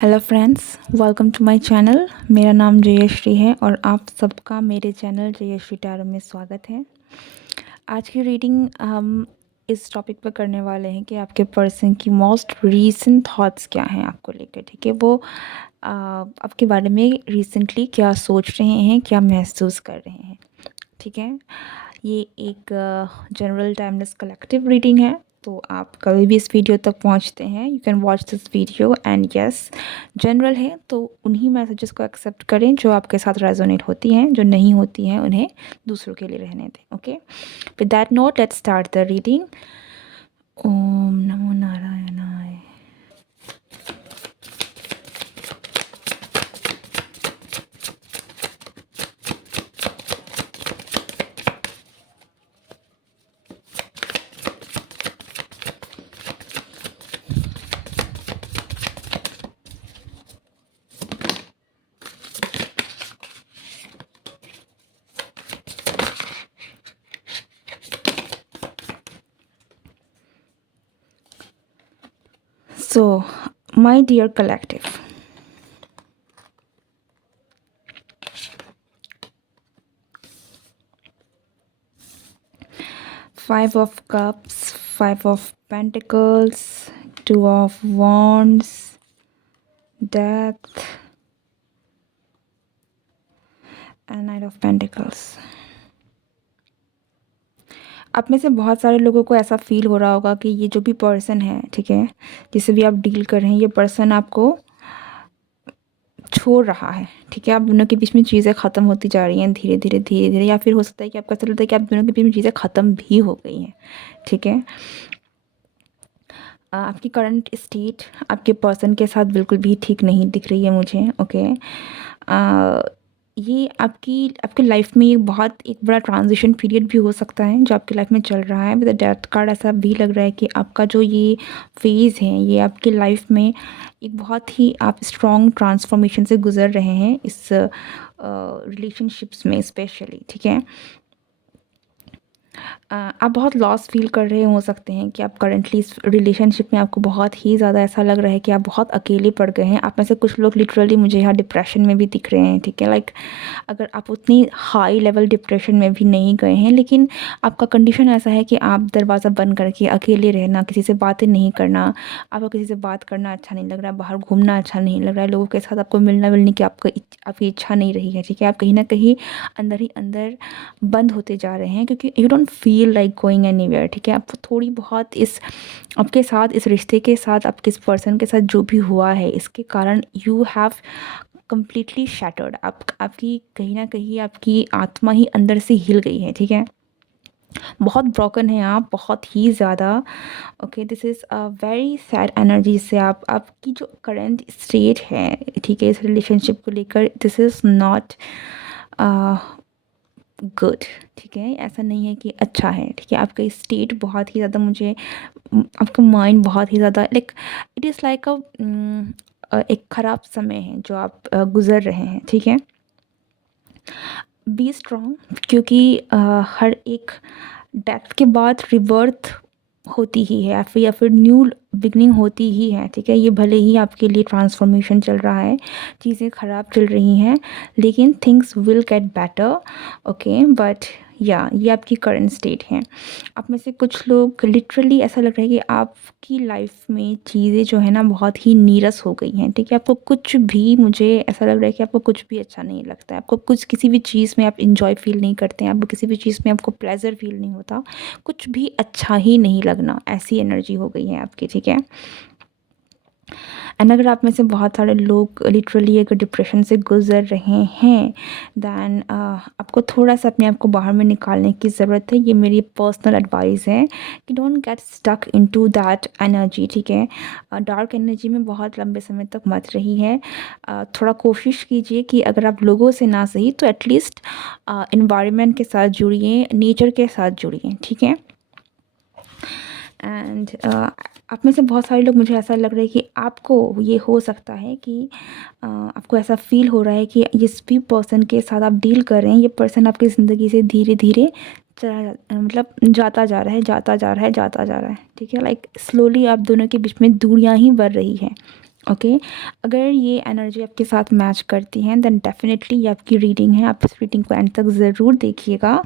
Hello friends, welcome to my channel. मेरा नाम जयश्री है और आप सबका मेरे चैनल जयश्री टैरो में स्वागत है। आज की रीडिंग हम इस टॉपिक पर करने वाले हैं कि आपके पर्सन की मोस्ट रीसेंट थॉट्स क्या हैं आपको लेकर। ठीक है, वो आपके बारे में रिसेंटली क्या सोच रहे हैं, क्या महसूस कर रहे हैं। ठीक है, ये एक जनरल टाइमलेस कलेक्टिव रीडिंग है। तो आप कभी भी इस वीडियो तक पहुंचते हैं, you can watch this video and yes, general है तो उन्हीं मैसेजेस को एक्सेप्ट करें जो आपके साथ रेजोनेट होती हैं, जो नहीं होती हैं उन्हें दूसरों के लिए रहने दें। Okay, with that note let's start the reading. ओम नमो नारायणाय। So, my dear collective, Five of Cups, Five of Pentacles, Two of Wands, Death, and Knight of Pentacles. आप में से बहुत सारे लोगों को ऐसा फील हो रहा होगा कि ये जो भी पर्सन है, ठीक है, जिसे भी आप डील कर रहे हैं, ये पर्सन आपको छोड़ रहा है। ठीक है, आप दोनों के बीच में चीज़ें ख़त्म होती जा रही हैं धीरे धीरे धीरे धीरे, या फिर हो सकता है कि आपको ऐसा लगता है कि आप दोनों के बीच में चीज़ें ख़त्म भी हो गई हैं। ठीक है, आपकी करंट स्टेट आपके पर्सन के साथ बिल्कुल भी ठीक नहीं दिख रही है मुझे। ओके, ये आपके लाइफ में एक बड़ा ट्रांजिशन पीरियड भी हो सकता है जो आपकी लाइफ में चल रहा है। विद द डेथ कार्ड ऐसा भी लग रहा है कि आपका जो ये फेज़ है, ये आपकी लाइफ में एक बहुत ही आप स्ट्रॉन्ग ट्रांसफॉर्मेशन से गुज़र रहे हैं इस रिलेशनशिप्स में स्पेशली। ठीक है, आप बहुत लॉस फील कर रहे हो सकते हैं कि आप करंटली इस रिलेशनशिप में आपको बहुत ही ज़्यादा ऐसा लग रहा है कि आप बहुत अकेले पड़ गए हैं। आप में से कुछ लोग लिटरली मुझे यहाँ डिप्रेशन में भी दिख रहे हैं। ठीक है, लाइक अगर आप उतनी हाई लेवल डिप्रेशन में भी नहीं गए हैं, लेकिन आपका कंडीशन ऐसा है कि आप दरवाज़ा बंद करके अकेले रहना, किसी से बातें नहीं करना, आपको किसी से बात करना अच्छा नहीं लग रहा है, बाहर घूमना अच्छा नहीं लग रहा है, लोगों के साथ आपको मिलने की आपकी इच्छा नहीं रही है। ठीक है, आप कहीं ना कहीं अंदर ही अंदर बंद होते जा रहे हैं क्योंकि you don't feel like going anywhere. ठीक है, आप थोड़ी बहुत आपके साथ इस रिश्ते के साथ, आपके इस पर्सन के साथ जो भी हुआ है, इसके कारण यू हैव कम्प्लीटली शैटर्ड। आपकी कहीं ना कहीं आपकी आत्मा ही अंदर से हिल गई है। ठीक है, बहुत ब्रोकन है आप, बहुत ही ज़्यादा। Okay, this is a very sad energy से आपकी जो करंट स्टेट है, ठीक है, इस रिलेशनशिप को लेकर, दिस इज़ नॉट गुड। ठीक है, ऐसा नहीं है कि अच्छा है। ठीक है, आपका स्टेट बहुत ही ज़्यादा आपका माइंड बहुत ही ज़्यादा लाइक इट इज़ लाइक एक ख़राब समय है जो आप गुज़र रहे हैं। ठीक है, बी स्ट्रॉन्ग, क्योंकि हर एक डेथ के बाद रिबर्थ होती ही है, या फिर न्यू बिगनिंग होती ही है। ठीक है, ये भले ही आपके लिए ट्रांसफॉर्मेशन चल रहा है, चीज़ें ख़राब चल रही हैं, लेकिन things will get better. Okay, but या ये आपकी करंट स्टेट है। आप में से कुछ लोग लिटरली ऐसा लग रहा है कि आपकी लाइफ में चीज़ें जो है ना बहुत ही नीरस हो गई हैं। ठीक है, आपको कुछ भी, मुझे ऐसा लग रहा है कि आपको कुछ भी अच्छा नहीं लगता है, आपको कुछ किसी भी चीज़ में आप इंजॉय फील नहीं करते हैं, आपको किसी भी चीज़ में आपको प्लेजर फील नहीं होता, कुछ भी अच्छा ही नहीं लगना, ऐसी एनर्जी हो गई है आपकी। ठीक है, एंड अगर आप में से बहुत सारे लोग लिटरली एक डिप्रेशन से गुजर रहे हैं, दैन आपको थोड़ा सा अपने आप को बाहर में निकालने की ज़रूरत है। ये मेरी पर्सनल एडवाइस है कि don't get stuck into that energy. ठीक है, डार्क एनर्जी में बहुत लंबे समय तक मत रही है। थोड़ा कोशिश कीजिए कि अगर आप लोगों से ना सही तो एटलीस्ट इन्वायरमेंट के साथ जुड़िए, नेचर के साथ जुड़िए। ठीक है, एंड आप में से बहुत सारे लोग, मुझे ऐसा लग रहा है कि आपको ये हो सकता है कि आपको ऐसा फील हो रहा है कि जिस भी पर्सन के साथ आप डील कर रहे हैं, ये पर्सन आपकी ज़िंदगी से धीरे धीरे मतलब जाता जा रहा है, जाता जा रहा है, जाता जा रहा है। ठीक है, लाइक स्लोली आप दोनों के बीच में दूरियां ही बढ़ रही हैं। ओके। अगर ये एनर्जी आपके साथ मैच करती हैं देन डेफिनेटली ये आपकी रीडिंग है, आप इस रीडिंग को एंड तक ज़रूर देखिएगा।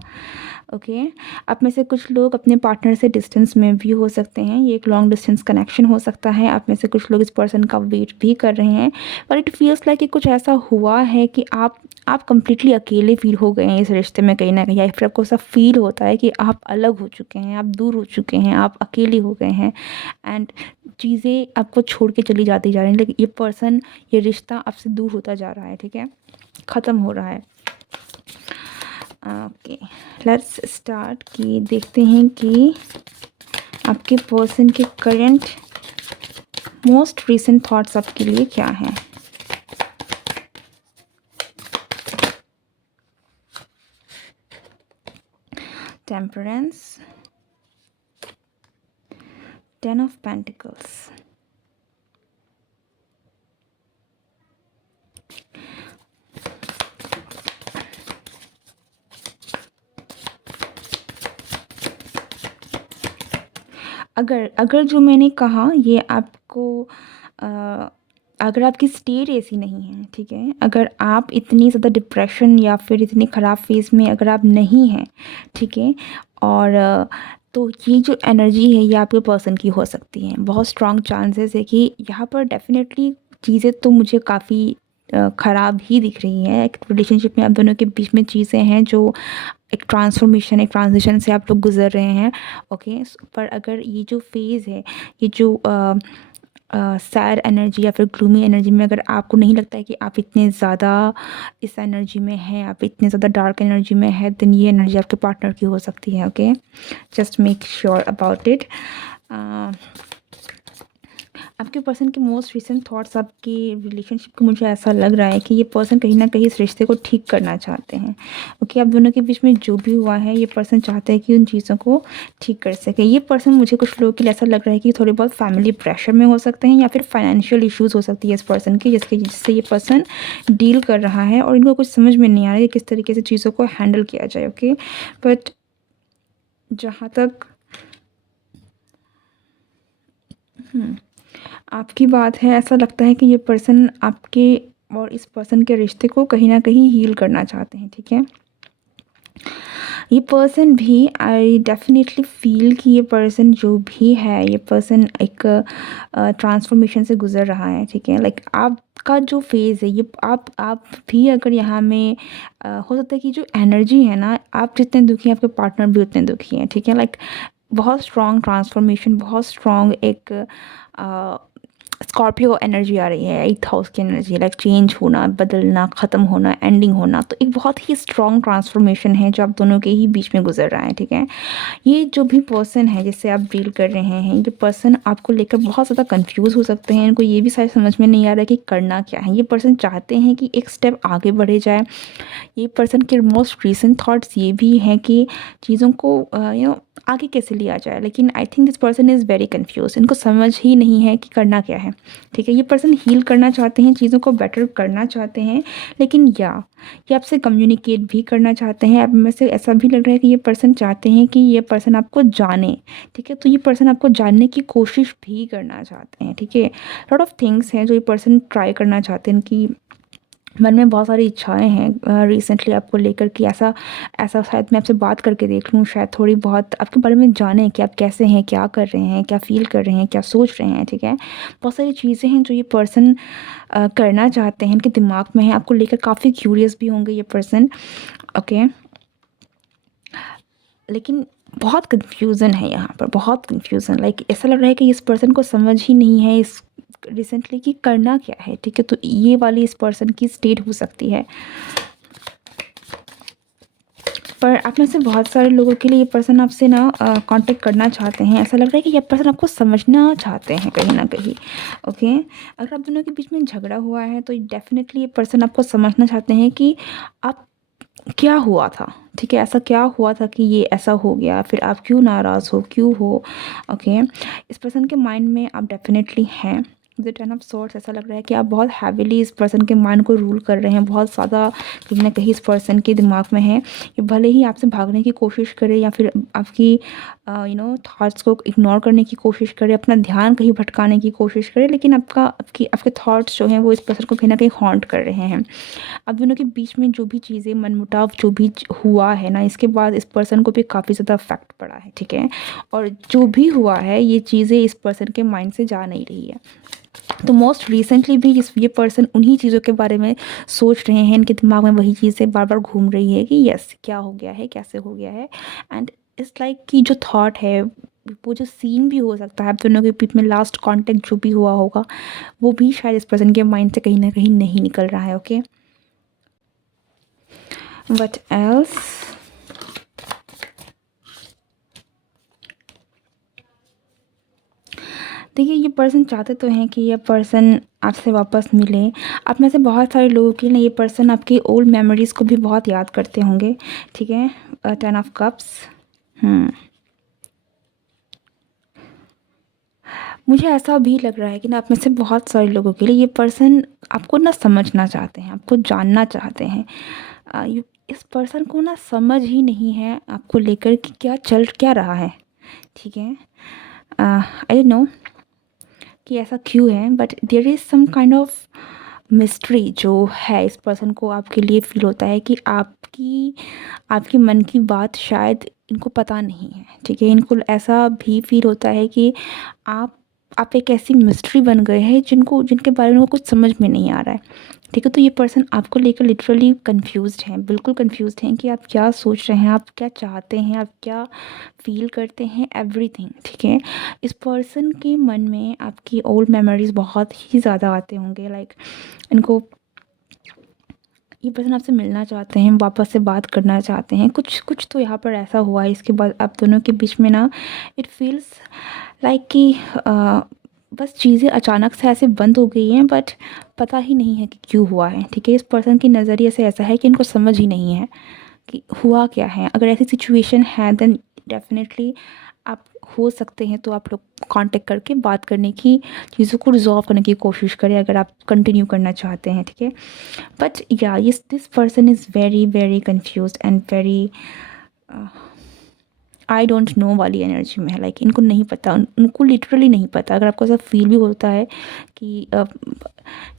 ओके। आप में से कुछ लोग अपने पार्टनर से डिस्टेंस में भी हो सकते हैं, ये एक लॉन्ग डिस्टेंस कनेक्शन हो सकता है। आप में से कुछ लोग इस पर्सन का वेट भी कर रहे हैं, पर इट फील्स लाइक कि कुछ ऐसा हुआ है कि आप कंप्लीटली अकेले फील हो गए हैं इस रिश्ते में कहीं ना कहीं, या फिर आपको ऐसा फील होता है कि आप अलग हो चुके हैं, आप दूर हो चुके हैं, आप अकेले हो गए हैं एंड चीज़ें आपको छोड़ के चली जाती जा रही हैं, लेकिन ये पर्सन, ये रिश्ता आपसे दूर होता जा रहा है, ठीक है, ख़त्म हो रहा है। ओके, लेट्स स्टार्ट कि देखते हैं कि आपके पर्सन के करंट मोस्ट रीसेंट थॉट्स आपके लिए क्या हैं। टेम्परेंस, 10 ऑफ पेंटिकल्स, अगर जो मैंने कहा ये आपको अगर आपकी स्टेट ऐसी नहीं है, ठीक है, अगर आप इतनी ज़्यादा डिप्रेशन या फिर इतनी ख़राब फेज़ में अगर आप नहीं हैं, ठीक है, और तो ये जो एनर्जी है ये आपके पर्सन की हो सकती है। बहुत स्ट्रॉन्ग चांसेस है कि यहाँ पर डेफ़िनेटली चीज़ें तो मुझे काफ़ी ख़राब ही दिख रही हैं। एक रिलेशनशिप में आप दोनों के बीच में चीज़ें हैं जो एक ट्रांसफॉर्मेशन, एक ट्रांजिशन से आप लोग गुज़र रहे हैं। ओके, पर अगर ये जो फ़ेज़ है, ये जो सैड एनर्जी या फिर ग्लूमी एनर्जी में अगर आपको नहीं लगता है कि आप इतने ज़्यादा इस एनर्जी में हैं, आप इतने ज़्यादा डार्क एनर्जी में हैं, देन ये एनर्जी आपके पार्टनर की हो सकती है। Okay, just make sure about it. आपके पर्सन के मोस्ट रिसेंट थॉट्स आपकी रिलेशनशिप को, मुझे ऐसा लग रहा है कि ये पर्सन कहीं ना कहीं इस रिश्ते को ठीक करना चाहते हैं। ओके, आप दोनों के बीच में जो भी हुआ है ये पर्सन चाहते हैं कि उन चीज़ों को ठीक कर सके। ये पर्सन, मुझे कुछ लोगों के लिए ऐसा लग रहा है कि थोड़े बहुत फैमिली प्रेशर में हो सकते हैं या फिर फाइनेंशियल इश्यूज़ हो सकती है इस पर्सन की, जिससे ये पर्सन डील कर रहा है और इनको कुछ समझ में नहीं आ रहा है कि किस तरीके से चीज़ों को हैंडल किया जाए। ओके, बट जहाँ तक आपकी बात है, ऐसा लगता है कि ये पर्सन आपके और इस पर्सन के रिश्ते को कहीं ना कहीं हील करना चाहते हैं, ठीक है। ये पर्सन भी, आई डेफिनेटली फील कि ये पर्सन जो भी है, ये पर्सन एक ट्रांसफॉर्मेशन से गुजर रहा है, ठीक है। लाइक आपका जो फेज़ है, ये आप भी अगर यहाँ में हो सकता है कि जो एनर्जी है ना, आप जितने दुखी हैं आपके पार्टनर भी उतने दुखी हैं, ठीक है। लाइक बहुत स्ट्रॉन्ग ट्रांसफॉर्मेशन, बहुत स्ट्रॉन्ग एक स्कॉर्पियो एनर्जी आ रही है, 8th हाउस की एनर्जी, लाइक चेंज होना, बदलना, ख़त्म होना, एंडिंग होना। तो एक बहुत ही स्ट्रॉन्ग ट्रांसफॉर्मेशन है जो आप दोनों के ही बीच में गुजर रहा है, ठीक है। ये जो भी पर्सन है जिससे आप डील कर रहे हैं, ये पर्सन आपको लेकर बहुत ज़्यादा कंफ्यूज हो सकते हैं। इनको ये भी शायद समझ में नहीं आ रहा है कि करना क्या है। ये पर्सन चाहते हैं कि एक स्टेप आगे बढ़े जाए। ये पर्सन के मोस्ट रीसेंट थॉट्स ये भी हैं कि चीज़ों को आगे कैसे लिया जाए, लेकिन I think this person is very confuse. इनको समझ ही नहीं है कि करना क्या है, ठीक है। ये पर्सन हील करना चाहते हैं, चीज़ों को बेटर करना चाहते हैं, लेकिन ये आपसे कम्युनिकेट भी करना चाहते हैं। अब में से ऐसा भी लग रहा है कि ये पर्सन चाहते हैं कि ये पर्सन आपको जाने, ठीक है। तो ये पर्सन आपको जानने की कोशिश भी करना चाहते हैं, ठीक है। लॉट ऑफ थिंग्स हैं जो ये पर्सन ट्राई करना चाहते हैं। कि मन में बहुत सारी इच्छाएं हैं रिसेंटली आपको लेकर कि ऐसा ऐसा शायद मैं आपसे बात करके देख लूँ, शायद थोड़ी बहुत आपके बारे में जाने कि आप कैसे हैं, क्या कर रहे हैं, क्या फ़ील कर रहे हैं, क्या सोच रहे हैं, ठीक है। बहुत सारी चीज़ें हैं जो ये पर्सन करना चाहते हैं, इनके दिमाग में है, आपको लेकर काफ़ी क्यूरियस भी होंगे ये पर्सन। ओके, लेकिन बहुत कन्फ्यूज़न है यहाँ पर, बहुत कन्फ्यूज़न। लाइक ऐसा लग रहा है कि इस पर्सन को समझ ही नहीं है इस रिसेंटली कि करना क्या है, ठीक है। तो ये वाली इस पर्सन की स्टेट हो सकती है। पर आप में से बहुत सारे लोगों के लिए ये पर्सन आपसे ना कांटेक्ट करना चाहते हैं। ऐसा लग रहा है कि ये पर्सन आपको समझना चाहते हैं कहीं ना कहीं। ओके, अगर आप दोनों के बीच में झगड़ा हुआ है तो डेफिनेटली ये पर्सन आपको समझना चाहते हैं कि आप क्या हुआ था, ठीक है। ऐसा क्या हुआ था कि ये ऐसा हो गया, फिर आप क्यों नाराज़ हो, क्यों हो। ओके, इस पर्सन के माइंड में आप डेफिनेटली हैं, द 10 ऑफ सॉर्ड्स ऐसा लग रहा है कि आप बहुत हैवीली इस पर्सन के माइंड को रूल कर रहे हैं, बहुत ज़्यादा कहीं न कहीं इस पर्सन के दिमाग में है। ये भले ही आपसे भागने की कोशिश करे या फिर आपकी थॉट्स को इग्नोर करने की कोशिश करे, अपना ध्यान कहीं भटकाने की कोशिश करे, लेकिन आपके थॉट्स जो हैं वो इस पर्सन को कहीं न कहीं हॉन्ट कर रहे हैं। आप दोनों के बीच में जो भी चीज़ें मनमुटाव जो भी हुआ है ना, इसके बाद इस पर्सन को भी काफ़ी ज़्यादा इफ़ेक्ट पड़ा है, ठीक है? और जो भी हुआ है ये चीज़ें इस पर्सन के माइंड से जा नहीं रही है। तो मोस्ट रिसेंटली भी ये पर्सन उन्हीं चीज़ों के बारे में सोच रहे हैं, इनके दिमाग में वही चीज़ें बार बार घूम रही है कि यस क्या हो गया है, कैसे हो गया है। एंड इट्स लाइक कि जो थॉट है वो जो सीन भी हो सकता है आप दोनों के बीच में, लास्ट कांटेक्ट जो भी हुआ होगा वो भी शायद इस पर्सन के माइंड से कहीं ना कहीं नहीं निकल रहा है। Okay, what else? देखिए, ये पर्सन चाहते तो हैं कि ये पर्सन आपसे वापस मिले। आप में से बहुत सारे लोगों के लिए ये पर्सन आपकी ओल्ड मेमोरीज़ को भी बहुत याद करते होंगे, ठीक है? 10 ऑफ कप्स। मुझे ऐसा भी लग रहा है कि ना आप में से बहुत सारे लोगों के लिए ये पर्सन आपको ना समझना चाहते हैं, आपको जानना चाहते हैं। इस पर्सन को ना समझ ही नहीं है आपको लेकर कि क्या चल क्या रहा है, ठीक है? आई डोंट नो कि ऐसा क्यों है, but there is some kind of mystery जो है इस पर्सन को आपके लिए फील होता है कि आपके मन की बात शायद इनको पता नहीं है, ठीक है? इनको ऐसा भी फील होता है कि आप एक ऐसी मिस्ट्री बन गए हैं जिनके बारे में उनको कुछ समझ में नहीं आ रहा है, ठीक है? तो ये पर्सन आपको लेकर लिटरली कन्फ्यूज़्ड हैं, बिल्कुल कन्फ्यूज़्ड हैं कि आप क्या सोच रहे हैं, आप क्या चाहते हैं, आप क्या फ़ील करते हैं, एवरीथिंग, ठीक है? इस पर्सन के मन में आपकी ओल्ड मेमोरीज़ बहुत ही ज़्यादा आते होंगे। लाइक इनको ये पर्सन आपसे मिलना चाहते हैं, वापस से बात करना चाहते हैं। कुछ तो यहाँ पर ऐसा हुआ है, इसके बाद आप दोनों के बीच में ना इट फ़ील्स लाइक कि बस चीज़ें अचानक से ऐसे बंद हो गई हैं, बट पता ही नहीं है कि क्यों हुआ है, ठीक है? इस पर्सन की नज़रिए से ऐसा है कि इनको समझ ही नहीं है कि हुआ क्या है। अगर ऐसी सिचुएशन है देन डेफ़िनेटली आप हो सकते हैं तो आप लोग कांटेक्ट करके बात करने की, चीज़ों को रिज़ॉल्व करने की कोशिश करें अगर आप कंटिन्यू करना चाहते हैं, ठीक है? बट या this person is very very confused and very I don't know वाली एनर्जी में है। लाइक इनको नहीं पता, उनको लिटरली नहीं पता। अगर आपको ऐसा फील भी होता है कि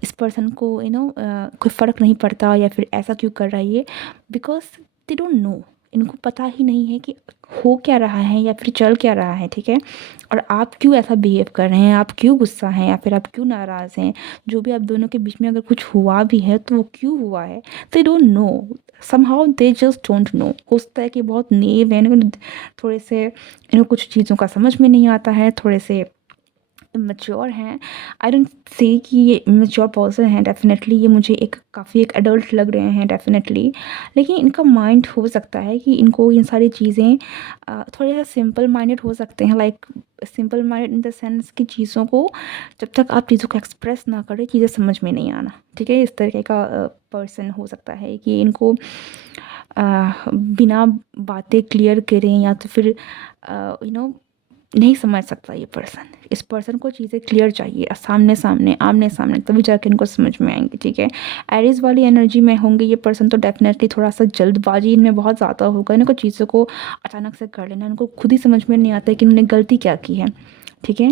इस पर्सन को कोई फ़र्क नहीं पड़ता या फिर ऐसा क्यों कर रहा है ये, बिकॉज दे डोंट नो, इनको पता ही नहीं है कि हो क्या रहा है या फिर चल क्या रहा है, ठीक है? और आप क्यों ऐसा बिहेव कर रहे हैं, आप क्यों गुस्सा हैं या फिर आप क्यों नाराज़ हैं, जो भी आप दोनों के बीच में अगर कुछ हुआ भी है तो वो क्यों हुआ है, they don't know. Somehow they just don't know. हो सकता है कि बहुत नेव है, थोड़े से इनको कुछ चीज़ों का समझ में नहीं आता है, थोड़े से इमेच्योर हैं। आई डोंट से कि ये इमेच्योर पर्सन हैं, डेफिनेटली ये मुझे काफ़ी एक एडल्ट लग रहे हैं डेफिनेटली। लेकिन इनका माइंड हो सकता है कि इनको ये सारी चीज़ें थोड़े से सिंपल माइंडेड हो सकते हैं। Like simple minded in the sense कि चीज़ों को जब तक आप चीज़ों को एक्सप्रेस ना करें चीज़ें समझ में नहीं आना, ठीक है? इस तरीके का पर्सन हो सकता है कि इनको बिना बातें क्लियर करें या तो फिर नहीं समझ सकता ये पर्सन। इस पर्सन को चीज़ें क्लियर चाहिए, सामने सामने आमने सामने, तभी जाके इनको समझ में आएंगी, ठीक है? एरीज वाली एनर्जी में होंगे ये पर्सन तो डेफिनेटली थोड़ा सा जल्दबाजी इनमें बहुत ज़्यादा होगा। इनको चीज़ों को अचानक से कर लेना, इनको खुद ही समझ में नहीं आता है कि इन्होंने गलती क्या की है, ठीक है?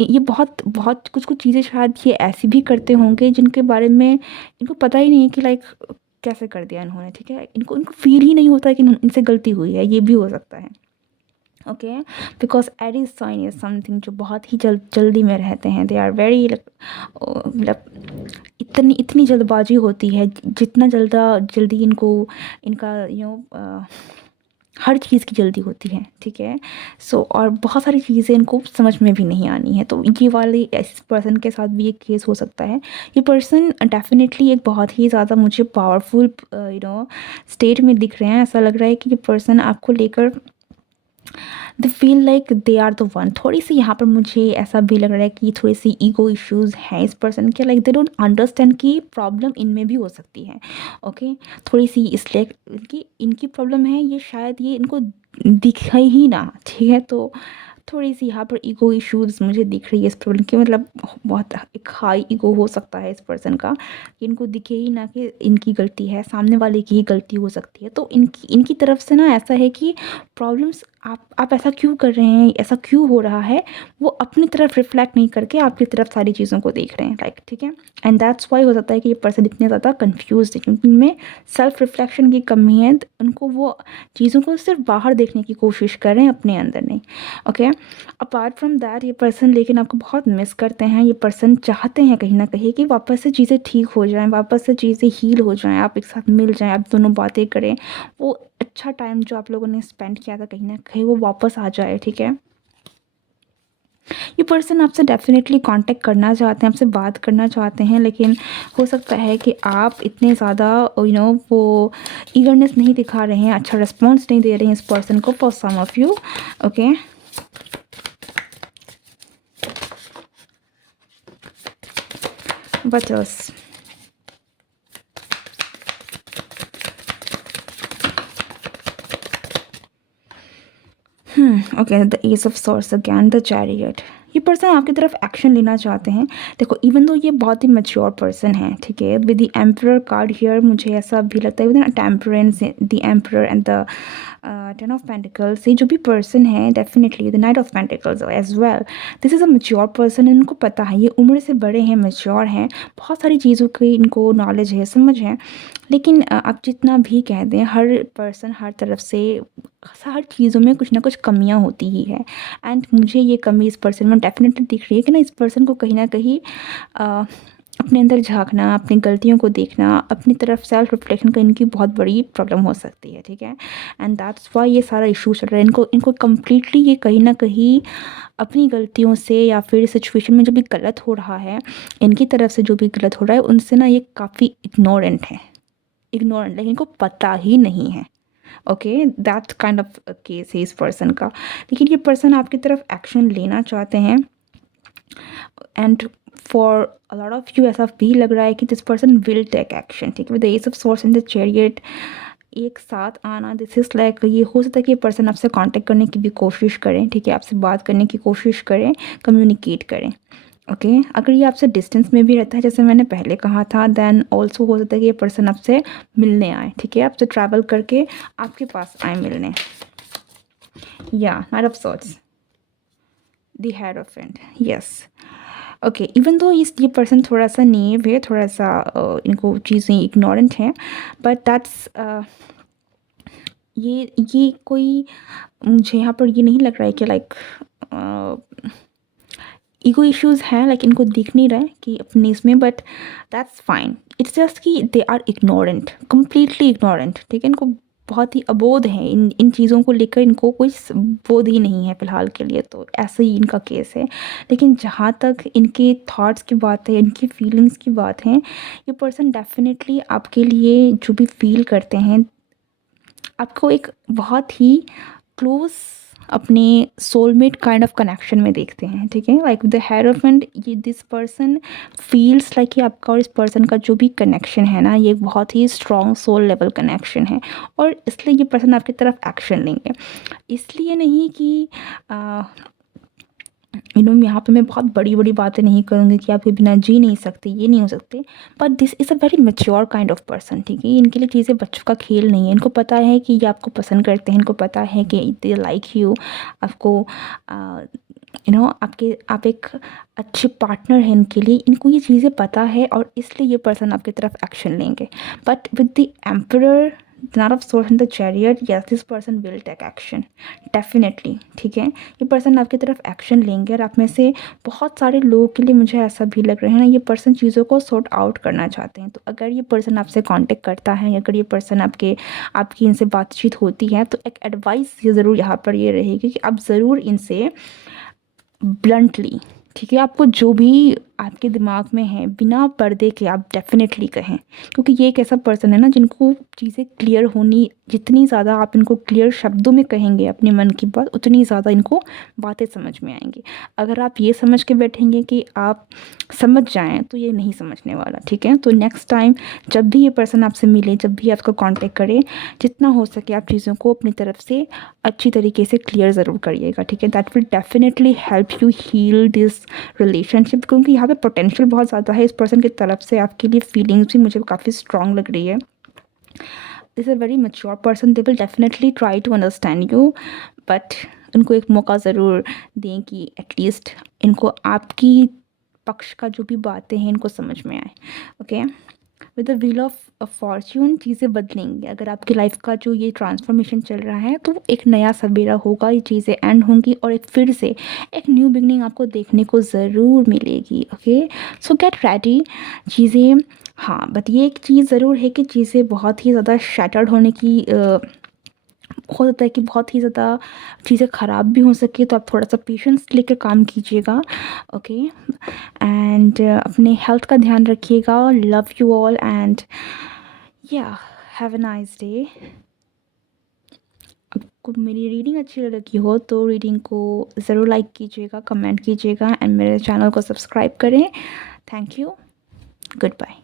ये बहुत बहुत कुछ कुछ चीज़ें शायद ये ऐसी भी करते होंगे जिनके बारे में इनको पता ही नहीं है कि लाइक कैसे कर दिया इन्होंने, ठीक है? इनको इनको फील ही नहीं होता है कि इनसे गलती हुई है, ये भी हो सकता है। Okay, because Aries sign is something जो बहुत ही जल्दी में रहते हैं। दे आर वेरी मतलब इतनी इतनी जल्दबाजी होती है, जितना जल्दी इनको इनका हर चीज़ की जल्दी होती है, ठीक है? सो और बहुत सारी चीज़ें इनको समझ में भी नहीं आनी है। तो ये वाले इस पर्सन के साथ भी एक केस हो सकता है। ये पर्सन डेफिनेटली एक बहुत ही ज़्यादा मुझे पावरफुल स्टेट में दिख रहे हैं। ऐसा लग रहा है कि ये पर्सन आपको लेकर they feel like they are the one. थोड़ी सी यहाँ पर मुझे ऐसा भी लग रहा है कि थोड़ी सी ईगो इश्यूज़ हैं इस पर्सन के। लाइक दे डोंट अंडरस्टैंड कि प्रॉब्लम इनमें भी हो सकती है। ओके, थोड़ी सी इसलिए कि इनकी प्रॉब्लम है, ये शायद ये इनको दिखे ही ना, ठीक है? तो थोड़ी-सी यहाँ पर ईगो इश्यूज़ मुझे दिख रही है इस प्रॉब्लम की, मतलब बहुत एक हाई ईगो हो सकता है इस पर्सन का, कि इनको दिखे ही ना कि इनकी गलती है, सामने वाले की ही गलती हो सकती है। तो इनकी इनकी तरफ से ना ऐसा है कि प्रॉब्लम्स आप ऐसा क्यों कर रहे हैं, ऐसा क्यों हो रहा है, वो अपनी तरफ रिफ्लेक्ट नहीं करके आपकी तरफ सारी चीज़ों को देख रहे हैं, लाइक ठीक है। एंड दैट्स व्हाई हो सकता है कि ये पर्सन इतने ज़्यादा कन्फ्यूज़्ड है, क्योंकि उनमें सेल्फ रिफ्लेक्शन की कमी है। उनको वो चीज़ों को सिर्फ बाहर देखने की कोशिश कर रहे हैं, अपने अंदर नहीं। ओके, अपार्ट फ्रॉम दैट ये पर्सन लेकिन आपको बहुत मिस करते हैं। ये पर्सन चाहते हैं कहीं ना कहीं कि वापस से चीज़ें ठीक हो जाएं, वापस से चीज़ें हील हो जाएं, आप एक साथ मिल जाएं, आप दोनों बातें करें, वो अच्छा टाइम जो आप लोगों ने स्पेंड किया था कहीं ना कहीं वो वापस आ जाए, ठीक है। ये पर्सन आपसे डेफ़िनेटली कांटेक्ट करना चाहते हैं, आपसे बात करना चाहते हैं, लेकिन हो सकता है कि आप इतने ज़्यादा वो ईगरनेस नहीं दिखा रहे हैं, अच्छा रिस्पॉन्स नहीं दे रहे हैं इस पर्सन को, for some of you. Okay, what else? Okay, the edge of swords again, the chariot. ये पर्सन आपकी तरफ एक्शन लेना चाहते हैं। देखो, इवन दो ये बहुत ही मैच्योर पर्सन है, ठीक है, with the emperor card here मुझे ऐसा भी लगता है, with temperance, the emperor and the ten of pentacles, ये जो भी पर्सन है definitely the knight of pentacles as well, this is a mature person. इनको पता है, ये उम्र से बड़े हैं, मैच्योर हैं, बहुत सारी चीज़ों की इनको नॉलेज है, समझ है। लेकिन आप जितना भी कह दें, हर पर्सन हर तरफ से हर चीज़ों में कुछ ना कुछ कमियां होती ही है। एंड मुझे ये कमी इस पर्सन में डेफिनेटली दिख रही है कि ना इस पर्सन को कहीं ना कहीं अपने अंदर झांकना, अपनी गलतियों को देखना, अपनी तरफ सेल्फ रिफ्लेक्शन का इनकी बहुत बड़ी प्रॉब्लम हो सकती है, ठीक है। एंड दैट्स वाई ये सारा इशू चल रहा है। इनको इनको कम्प्लीटली ये कहीं ना कहीं अपनी गलतियों से या फिर सिचुएशन में जो भी गलत हो रहा है, इनकी तरफ से जो भी गलत हो रहा है उनसे ना ये काफ़ी इग्नोरेंट है, इग्नोरेंट, लेकिन इनको पता ही नहीं है। Okay, that kind of case है इस पर्सन का। लेकिन ये पर्सन आपकी तरफ एक्शन लेना चाहते हैं, and for a lot of you ऐसा भी लग रहा है कि this person will take action, ठीक है, with the edge of swords in the chariot एक साथ आना, दिस इज़ लाइक, ये हो सकता है कि ये पर्सन आपसे कांटेक्ट करने की भी कोशिश करें, ठीक है, आपसे बात करने की कोशिश करें, कम्युनिकेट करें। ओके, अगर ये आपसे डिस्टेंस में भी रहता है, जैसे मैंने पहले कहा था, देन ऑल्सो हो सकता है कि ये पर्सन आपसे मिलने आए, ठीक है, आपसे ट्रैवल करके आपके पास आए मिलने। या night of swords, the hierophant, yes. Okay, even though ये पर्सन थोड़ा सा नेव है, थोड़ा सा इनको चीज़ें इग्नोरेंट हैं, बट दैट्स ये कोई, मुझे यहाँ पर ये नहीं लग रहा है कि लाइक ईगो इश्यूज़ हैं, लाइक इनको दिख नहीं रहा है कि अपने इसमें, but that's fine. It's just कि they are ignorant, completely ignorant, ठीक है। इनको बहुत ही अबोध है इन इन चीज़ों को लेकर, इनको कोई बोध ही नहीं है फ़िलहाल के लिए, तो ऐसा ही इनका केस है। लेकिन जहाँ तक इनके थॉट्स की बात है, इनकी फीलिंग्स की बात है, ये पर्सन डेफिनेटली आपके लिए जो भी फील करते हैं, आपको एक बहुत ही क्लोज अपने सोलमेट काइंड ऑफ कनेक्शन में देखते हैं, ठीक है। लाइक द हेरोफेंट, ये दिस पर्सन फील्स लाइक कि आपका और इस पर्सन का जो भी कनेक्शन है ना, ये बहुत ही स्ट्रॉन्ग सोल लेवल कनेक्शन है, और इसलिए ये पर्सन आपकी तरफ एक्शन लेंगे। इसलिए नहीं कि यहाँ पे मैं बहुत बड़ी बड़ी बातें नहीं करूँगी कि आप ये बिना जी नहीं सकते, ये नहीं हो सकते, but this is a very mature kind of person, ठीक है। इनके लिए चीज़ें बच्चों का खेल नहीं है, इनको पता है कि ये आपको पसंद करते हैं, इनको पता है कि दे लाइक यू, आपको आप एक अच्छे पार्टनर हैं इनके लिए, इनको ये चीज़ें पता है, और इसलिए ये पर्सन आपकी तरफ एक्शन लेंगे। But with the emperor, the knight of swords and the chariot, yes this person will take action definitely, ठीक है। ये पर्सन आपकी तरफ एक्शन लेंगे, और आप में से बहुत सारे लोगों के लिए मुझे ऐसा भी लग रहा है ना, ये पर्सन चीज़ों को सॉर्ट आउट करना चाहते हैं। तो अगर ये पर्सन आपसे कांटेक्ट करता है, या अगर ये पर्सन आपकी इनसे बातचीत होती है, तो एक एडवाइस ये ज़रूर यहाँ पर ये रहेगी कि आप ज़रूर इनसे ब्लंटली, ठीक है, आपको जो भी आपके दिमाग में है बिना पर्दे के आप डेफिनेटली कहें, क्योंकि ये एक ऐसा पर्सन है ना जिनको चीज़ें क्लियर होनी जितनी ज़्यादा आप इनको क्लियर शब्दों में कहेंगे अपने मन की बात, उतनी ज़्यादा इनको बातें समझ में आएँगी। अगर आप ये समझ के बैठेंगे कि आप समझ जाएँ, तो ये नहीं समझने वाला, ठीक है? तो नेक्स्ट टाइम जब भी ये पर्सन आपसे मिले, जब भी आपको कॉन्टैक्ट करे, जितना हो सके आप चीज़ों को अपनी तरफ से अच्छी तरीके से क्लियर ज़रूर करिएगा, ठीक है? That will definitely help you heal this relationship, क्योंकि यहाँ पे पोटेंशियल बहुत ज़्यादा है इस पर्सन की तरफ से आपके लिए। फीलिंग्स भी मुझे काफ़ी स्ट्रॉन्ग लग रही है। Is a very mature person, they will definitely try to understand you, but उनको एक मौका ज़रूर दें कि एटलीस्ट इनको आपकी पक्ष का जो भी बातें हैं इनको समझ में आए। Okay, with the wheel of Fortune चीज़ें बदलेंगी। अगर आपकी लाइफ का जो ये ट्रांसफॉर्मेशन चल रहा है, तो एक नया सवेरा होगा, ये चीज़ें एंड होंगी और एक फिर से एक न्यू बिगनिंग आपको देखने को ज़रूर मिलेगी। ओके, सो गेट रेडी। चीज़ें, हाँ, बट ये एक चीज़ ज़रूर है कि चीज़ें बहुत ही ज़्यादा शैटर्ड होने की हो सकता है कि बहुत ही ज़्यादा चीज़ें ख़राब भी हो सके, तो आप थोड़ा सा पेशेंस लेकर काम कीजिएगा। ओके, एंड अपने हेल्थ का ध्यान रखिएगा। लव यू ऑल एंड या हैव अ नाइस डे। आपको मेरी रीडिंग अच्छी लगी हो तो रीडिंग को ज़रूर लाइक कीजिएगा, कमेंट कीजिएगा एंड मेरे चैनल को सब्सक्राइब करें। Thank you, good bye.